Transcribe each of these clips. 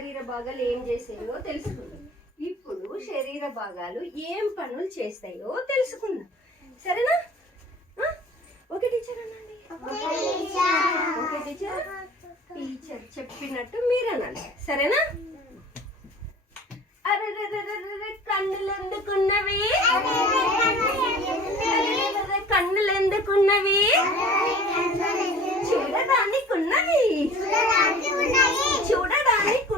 శరీర భాగాలు ఏం చేస్తాయో తెలుసుకుందాం. ఇప్పుడు శరీర భాగాలు ఏం పనులు చేస్తాయో తెలుసుకుందాం. సరేనా? ఓకే టీచర్ అనండి. Okay teacher. టీచర్ చెప్పినట్టు మీరు అనాలి. సరేనా? కన్నులు ఎందుకున్నవి? కన్నులు ఎందుకున్నవి? చూడడానికి ఉన్నవి. చూడడానికి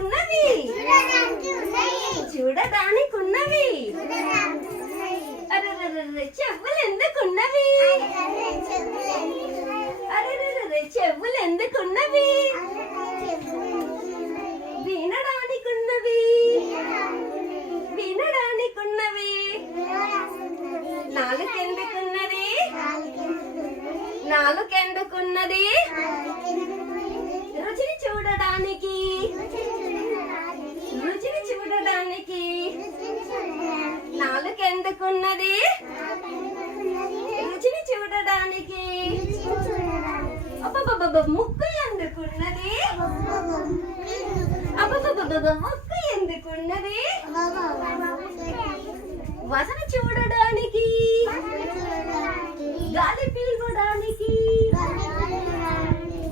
ఉన్నవి. చూడడానికి ఉన్నవి. అరే చెవులు ఎందుకున్నవి? అరే చెవులు ఎందుకున్నవి? వినడానికి ఉన్నవి. వినడానికి ఉన్నవి. నాలుకెందుకున్నది? నాలుకెందుకున్నది? రుచిని చూడడానికి. రుచిని చూడడానికి. నాలుకెందుకున్నది? రుచిని చూడడానికి. అబ్బబ్బబ్బ ముక్కు ఎందుకున్నది? అబ్బబ్బబ్బ ముక్కు ఎందుకున్నది? వసన చూడడానికి. గాలి పీల్వడానికి.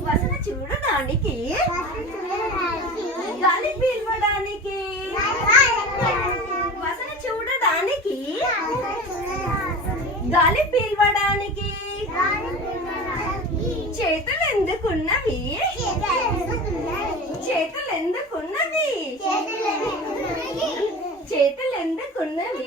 వసన చూడడానికి. గాలి పీల్వడానికి. వసన చూడడానికి. గాలి పీల్వడానికి. చేతులు ఎందుకున్నవి? చేతులు ఎందుకున్నవి? చేతులు ఎందుకున్నవి?